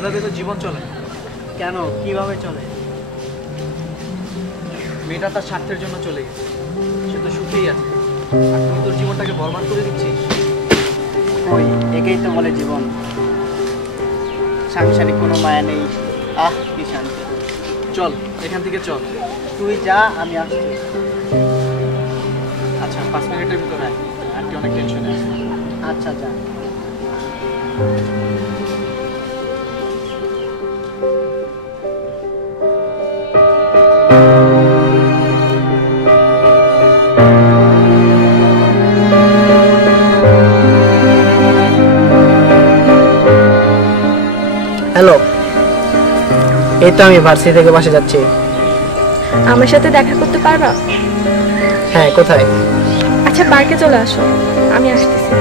এভাবে তো জীবন চলে। কেন, কিভাবে চলে? মেয়েটা তার স্বার্থের জন্য চলে গেছে, সে তো সুখেই আছে, আর তুই তোর জীবনটাকে বরবাদ করে দিচ্ছিস। ওই একেই তো বলে জীবন, সাংসারিক কোনো মায়া নেই। আহ কি শান্তি। চল এখান থেকে চল। তুই যা, আমি আসছি। আচ্ছা 5 মিনিটের ভিতরে আয়, আন্টি অনেক টেনশনে আছে। আচ্ছা যা। হ্যালো, এই তো আমি ভার্সিটি থেকে বাসে যাচ্ছি। আমার সাথে দেখা করতে পারবা? হ্যাঁ, কোথায়? আচ্ছা পার্কে চলে আসো, আমি আসতেছি।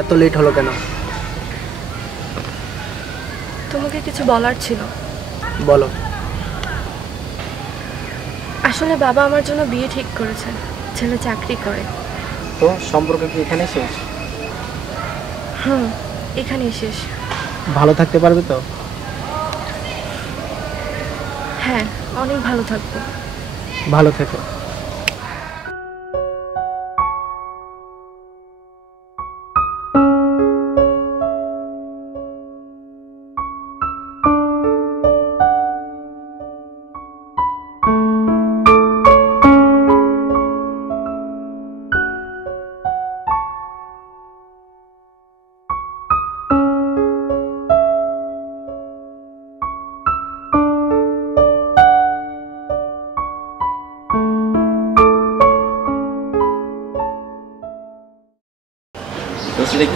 এত লেট হলো কেন? তোমাকে কিছু বলার ছিল। বলো। আসলে বাবা আমার জন্য বিয়ে ঠিক করেছেন, ছেলে চাকরি করে। তো সম্পর্ক কি এখানে শেষ? হুম, এখানেই শেষ। ভালো থাকতে পারবে তো? হ্যাঁ, অনেক ভালো থাকবো। ভালো থেকো।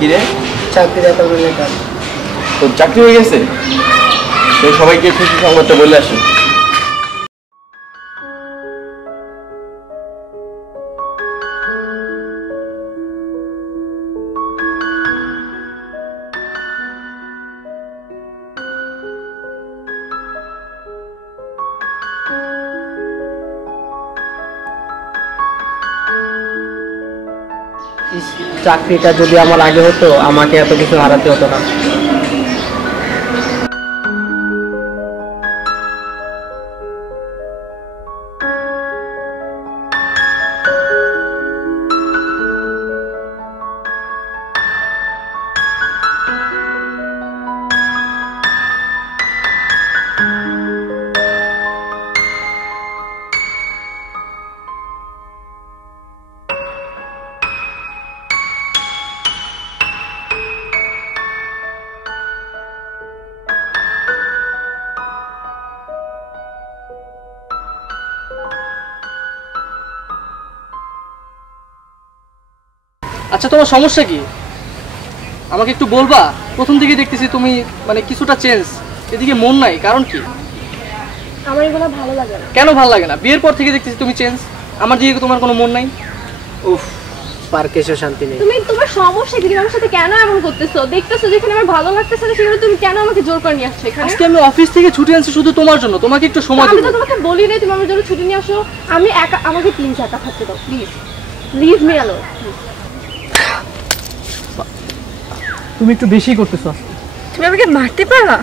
কিরে চাকরির এত লেটার? তোর চাকরি হয়ে গেছে? তো সবাইকে খুশি সংবাদটা বলে আসো। চাকরিটা যদি আমার আগে হতো, আমাকে এত কিছু হারাতে হতো না। আচ্ছা তোমার সমস্যা কি আমাকে একটু বলবা? প্রথম থেকে দেখতেছি তুমি মানে কিছুটা চেঞ্জ, এদিকে মন নাই, কারণ কি? আমার এগুলো ভালো লাগে না। কেন ভালো লাগে না? বিয়ের পর থেকে দেখতেছি তুমি চেঞ্জ, আমার দিকে তোমার কোনো মন নাই। উফ, পার্কে এসে শান্তি নেই। তুমি তোমার সমস্যা কি? আমার সাথে কেন এমন করতেছো? দেখতেছো যেখানে আমার ভালো লাগতেছে না সেখানে তুমি কেন আমাকে জোর করে নিয়ে আসছো এখানে? আজকে আমি অফিস থেকে ছুটি আনছি শুধু তোমার জন্য, তোমাকে একটু সময় আমি দেব। তো তোমাকে বলি নাই তুমি আমার জন্য ছুটি নিয়ে আসো। আমি একা, আমাকে 3-4 টা থাকতে দাও প্লিজ। Leave me alone. তুমি একটু বেশি করতেছো। তুমি আমাকে মারতে পারো?